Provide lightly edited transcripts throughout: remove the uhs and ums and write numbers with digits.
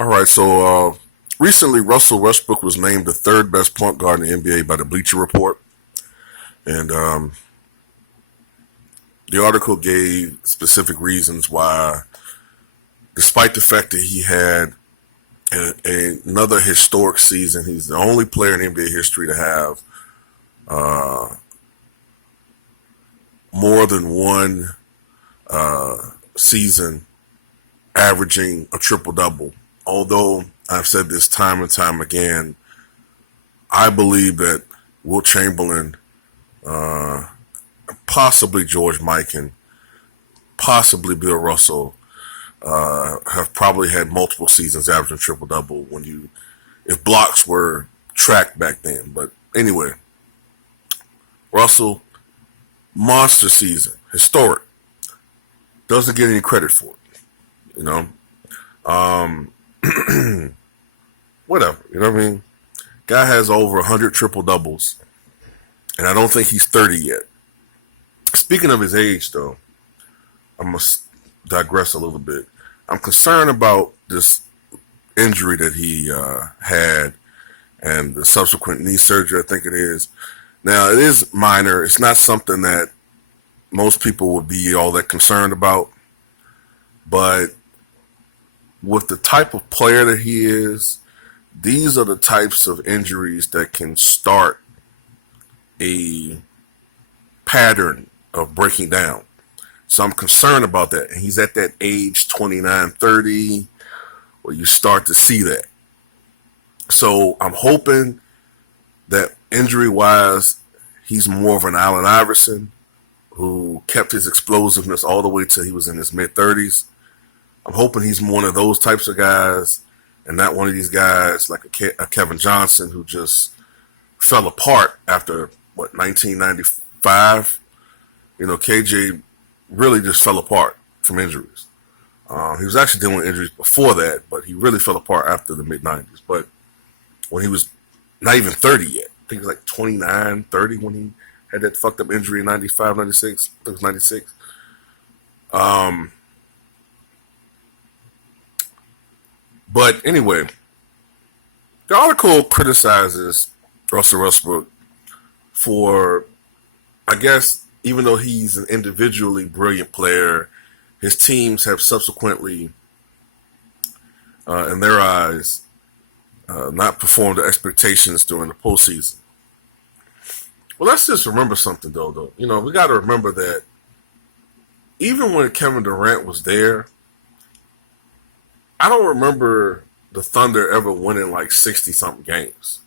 All right, so recently Russell Westbrook was named the third best point guard in the NBA by the Bleacher Report, and the article gave specific reasons why, despite the fact that he had another historic season, he's the only player in NBA history to have uh, more than one season averaging a triple double. Although I've said this time and time again, I believe that Will Chamberlain, uh, possibly George Mikan, possibly Bill Russell, have probably had multiple seasons averaging triple double if blocks were tracked back then. But anyway, Russell, monster season, historic, doesn't get any credit for it. You know, um, whatever. You know what I mean? Guy has over 100 triple doubles, and I don't think he's 30 yet. Speaking of his age, though, I must digress a little bit. I'm concerned about this injury that he had and the subsequent knee surgery, I think it is. Now, it is minor. It's not something that most people would be all that concerned about. But with the type of player that he is, these are the types of injuries that can start a pattern of breaking down. So I'm concerned about that. And he's at that age, 29, 30, where you start to see that. So I'm hoping that injury-wise, he's more of an Allen Iverson who kept his explosiveness all the way till he was in his mid-30s. I'm hoping he's one of those types of guys and not one of these guys like a Kevin Johnson who just fell apart after, 1995? You know, KJ really just fell apart from injuries. He was actually dealing with injuries before that, but he really fell apart after the mid-90s. But when he was not even 30 yet, I think he was like 29, 30 when he had that fucked up injury in 95, 96. I think it was 96. But anyway, the article criticizes Russell Westbrook for, I guess, even though he's an individually brilliant player, his teams have subsequently, in their eyes, not performed to expectations during the postseason. Well, let's just remember something, though. You know, we got to remember that even when Kevin Durant was there, I don't remember the Thunder ever winning like 60-something games.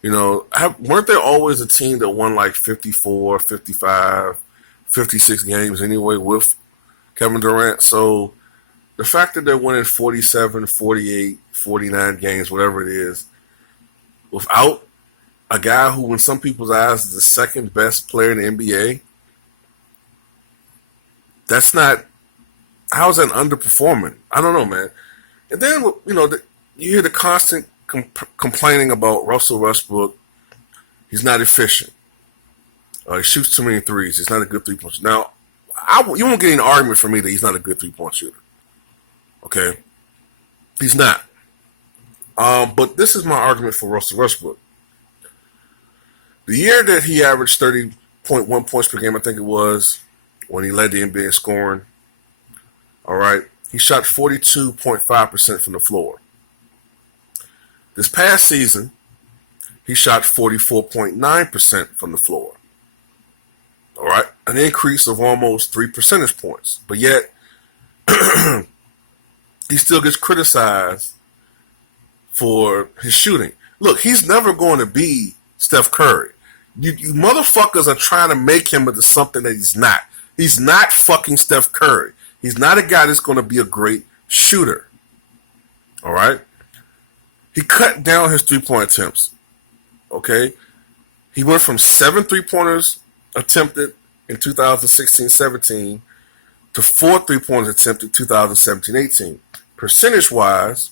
You know, weren't there always a team that won like 54, 55, 56 games anyway with Kevin Durant? So the fact that they're winning 47, 48, 49 games, whatever it is, without a guy who in some people's eyes is the second best player in the NBA, that's not, how's that underperforming? I don't know, man. And then, you know, you hear the constant complaining about Russell Westbrook. He's not efficient. He shoots too many threes. He's not a good three-point shooter. Now, you won't get any argument from me that he's not a good three-point shooter. Okay? He's not. But this is my argument for Russell Westbrook. The year that he averaged 30.1 points per game, I think it was, when he led the NBA in scoring, all right, he shot 42.5% from the floor. This past season, he shot 44.9% from the floor. All right, an increase of almost 3 percentage points. But yet, he still gets criticized for his shooting. Look, he's never going to be Steph Curry. You motherfuckers are trying to make him into something that he's not. He's not fucking Steph Curry. He's not a guy that's going to be a great shooter. All right? He cut down his three-point attempts. Okay? He went from 7 three-pointers attempted in 2016-17 to 4 three-pointers attempted in 2017-18. Percentage-wise,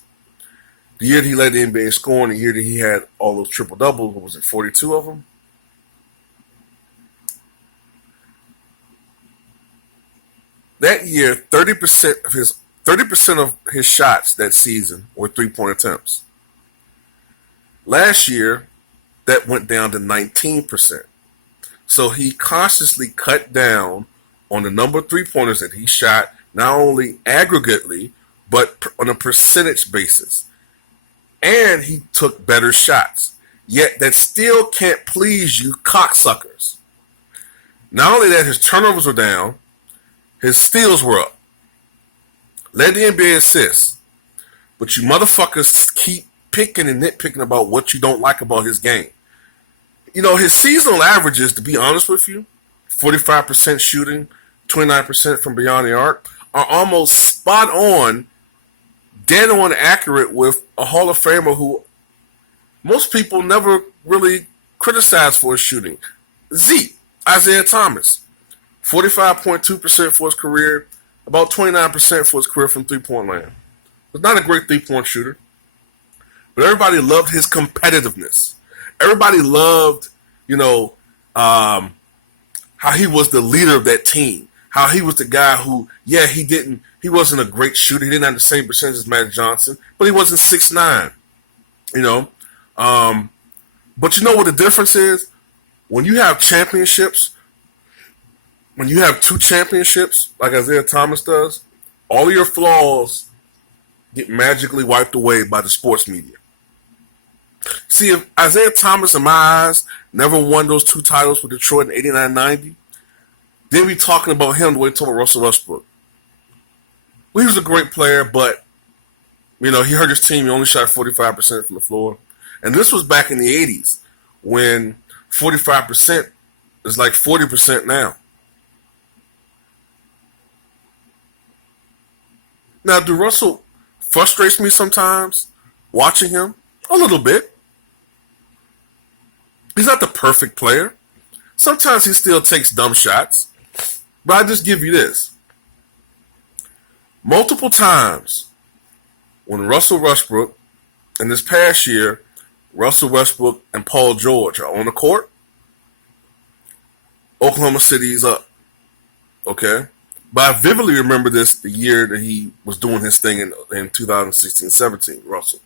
the year that he led the NBA in scoring, the year that he had all those triple-doubles, what was it, 42 of them? That year, 30% of his 30% of his shots that season were 3-point attempts. Last year, that went down to 19%. So he consciously cut down on the number of 3-pointers that he shot, not only aggregately, but on a percentage basis. And he took better shots. Yet that still can't please you cocksuckers. Not only that, his turnovers were down, his steals were up. Led the NBA assists. But you motherfuckers keep picking and nitpicking about what you don't like about his game. You know, his seasonal averages, to be honest with you, 45% shooting, 29% from beyond the arc, are almost spot on, dead on accurate with a Hall of Famer who most people never really criticize for his shooting. Isaiah Thomas, 45.2% for his career, about 29% for his career from three-point land. He's not a great three-point shooter, but everybody loved his competitiveness. Everybody loved, how he was the leader of that team. How he was the guy who, he wasn't a great shooter. He didn't have the same percentage as Magic Johnson, but he wasn't 6'9", But you know what the difference is? When you have championships, when you have 2 championships, like Isaiah Thomas does, all of your flaws get magically wiped away by the sports media. See, if Isaiah Thomas, in my eyes, never won those 2 titles with Detroit in 89-90, they'd be talking about him the way they talk about Russell Westbrook. Well, he was a great player, but, he hurt his team. He only shot 45% from the floor. And this was back in the 80s when 45% is like 40% now. Now, do Russell frustrates me sometimes watching him? A little bit. He's not the perfect player. Sometimes he still takes dumb shots. But I just give you this. Multiple times when Russell Westbrook, and this past year, Russell Westbrook and Paul George are on the court, Oklahoma City is up. Okay? But I vividly remember this the year that he was doing his thing in 2016-17, Russell.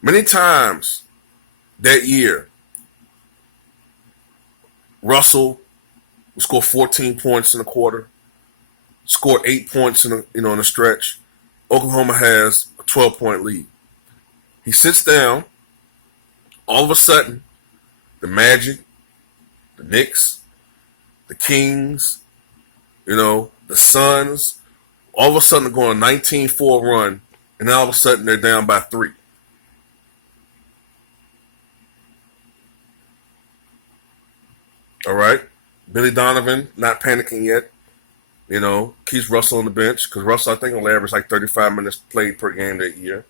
Many times that year, Russell would score 14 points in a quarter, score 8 points in a stretch. Oklahoma has a 12-point lead. He sits down. All of a sudden, the Magic, the Knicks, the Kings, the Suns, all of a sudden they're going a 19-4 run, and all of a sudden they're down by 3. All right? Billy Donovan, not panicking yet. Keeps Russell on the bench because Russell, I think, will average like 35 minutes played per game that year.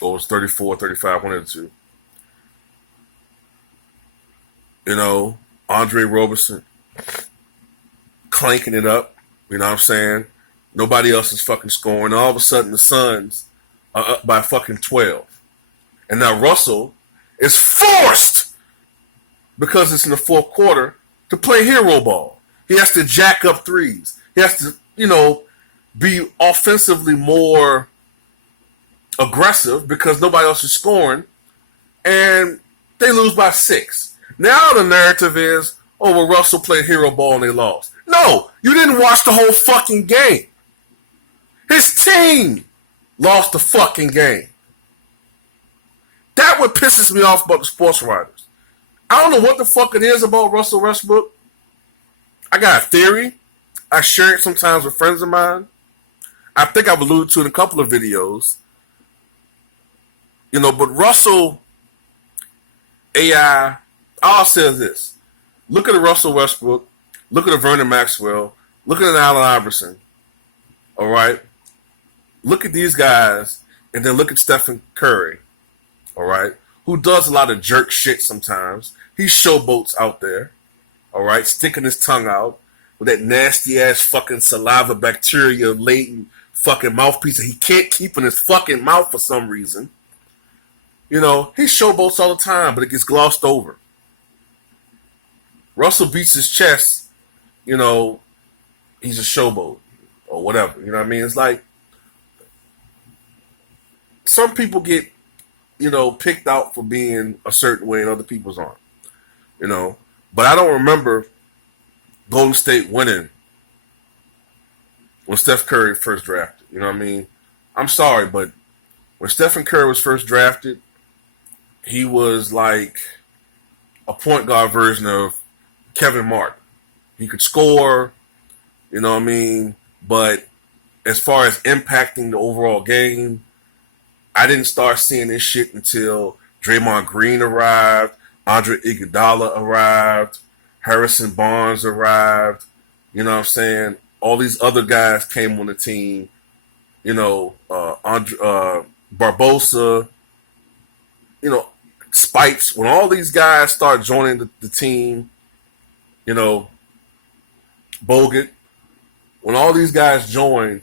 Or it was 34, 35, one of the two. Andre Roberson clanking it up. You know what I'm saying? Nobody else is fucking scoring. All of a sudden, the Suns are up by fucking 12. And now Russell is forced, because it's in the fourth quarter, to play hero ball. He has to jack up threes. He has to, be offensively more aggressive because nobody else is scoring. And they lose by 6. Now the narrative is, Russell played hero ball and they lost. No, you didn't watch the whole fucking game. His team lost the fucking game. That what pisses me off about the sports writers. I don't know what the fuck it is about Russell Westbrook. I got a theory. I share it sometimes with friends of mine. I think I've alluded to it in a couple of videos. But Russell, AI, all I'll say is this. Look at the Russell Westbrook. Look at the Vernon Maxwell. Look at the Allen Iverson. All right? Look at these guys, and then look at Stephen Curry. All right? Who does a lot of jerk shit sometimes. He showboats out there. All right? Sticking his tongue out with that nasty-ass fucking saliva bacteria-laden fucking mouthpiece that he can't keep in his fucking mouth for some reason. He showboats all the time, but it gets glossed over. Russell beats his chest, he's a showboat or whatever. You know what I mean? It's like some people get, picked out for being a certain way and other people's aren't, you know. But I don't remember Golden State winning when Steph Curry first drafted. You know what I mean? I'm sorry, but when Stephen Curry was first drafted, he was like a point guard version of Kevin Martin. He could score, you know what I mean? But as far as impacting the overall game, I didn't start seeing this shit until Draymond Green arrived, Andre Iguodala arrived, Harrison Barnes arrived. You know what I'm saying? All these other guys came on the team. Barbosa, Spipes. When all these guys start joining the team, Bogut, when all these guys joined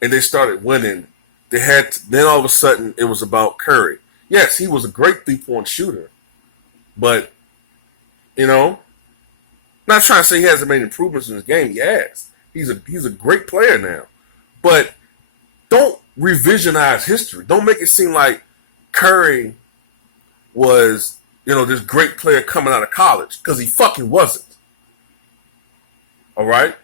and they started winning, then all of a sudden it was about Curry. Yes, he was a great 3-point shooter, but not trying to say he hasn't made improvements in his game. He has. He's a great player now, but don't revisionize history. Don't make it seem like Curry was this great player coming out of college, because he fucking wasn't. All right,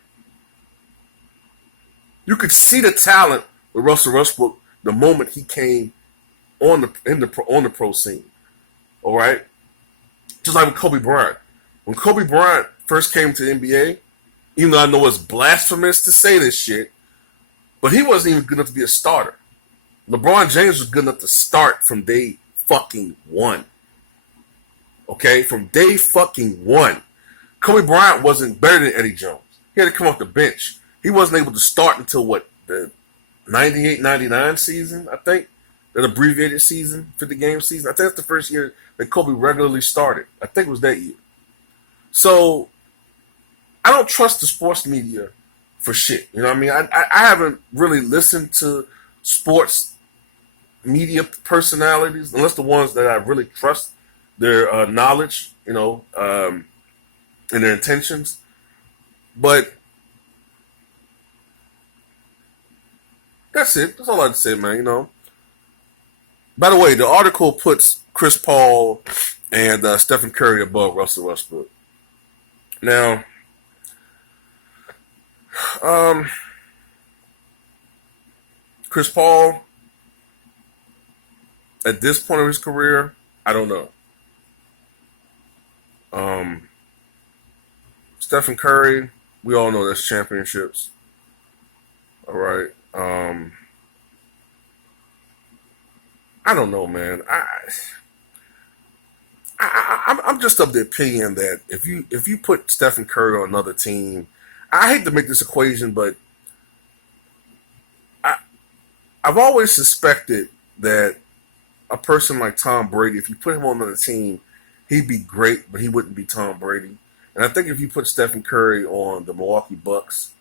you could see the talent with Russell Westbrook the moment he came on the pro scene. All right, just like with Kobe Bryant. When Kobe Bryant first came to the NBA, even though I know it's blasphemous to say this shit, but he wasn't even good enough to be a starter. LeBron James was good enough to start from day fucking one. Okay, from day fucking one. Kobe Bryant wasn't better than Eddie Jones. He had to come off the bench. He wasn't able to start until the 98-99 season, I think. That abbreviated season, 50-game season. I think that's the first year that Kobe regularly started. I think it was that year. So, I don't trust the sports media for shit. You know what I mean? I haven't really listened to sports media personalities, unless the ones that I really trust their knowledge, and their intentions. But that's it. That's all I have to say, man. By the way, the article puts Chris Paul and Stephen Curry above Russell Westbrook. Now, Chris Paul, at this point of his career, I don't know. Stephen Curry, we all know that's championships. All right. I don't know, man. I'm just of the opinion that if you put Stephen Curry on another team, I hate to make this equation, but I've always suspected that a person like Tom Brady, if you put him on another team, he'd be great, but he wouldn't be Tom Brady. And I think if you put Stephen Curry on the Milwaukee Bucks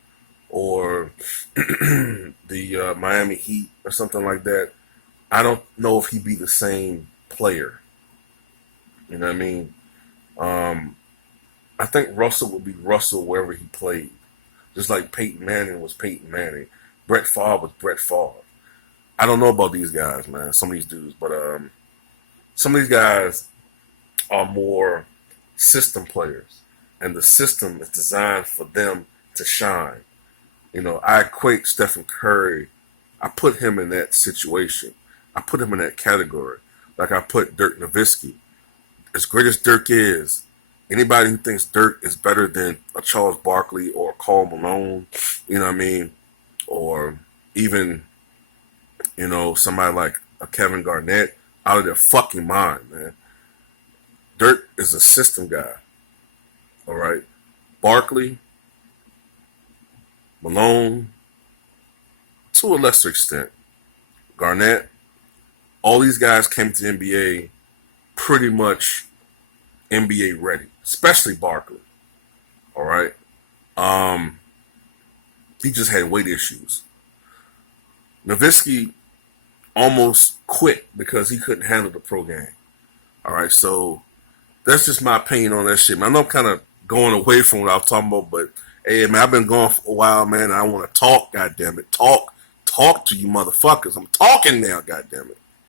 or the Miami Heat or something like that, I don't know if he'd be the same player. You know what I mean? I think Russell would be Russell wherever he played. Just like Peyton Manning was Peyton Manning. Brett Favre was Brett Favre. I don't know about these guys, man. Some of these dudes. But some of these guys are more system players. And the system is designed for them to shine. I equate Stephen Curry. I put him in that situation. I put him in that category. Like I put Dirk Nowitzki. As great as Dirk is, anybody who thinks Dirk is better than a Charles Barkley or Karl Malone, you know what I mean? Or even, somebody like a Kevin Garnett, out of their fucking mind, man. Dirk is a system guy. All right. Barkley, Malone, to a lesser extent, Garnett, all these guys came to the NBA pretty much NBA ready, especially Barkley. All right. He just had weight issues. Nowitzki almost quit because he couldn't handle the pro game. All right. So that's just my opinion on that shit, man. I know I'm kind of going away from what I was talking about, but Hey man, I've been going for a while, man. And I want to talk. God damn it, talk to you motherfuckers. I'm talking now. God damn it.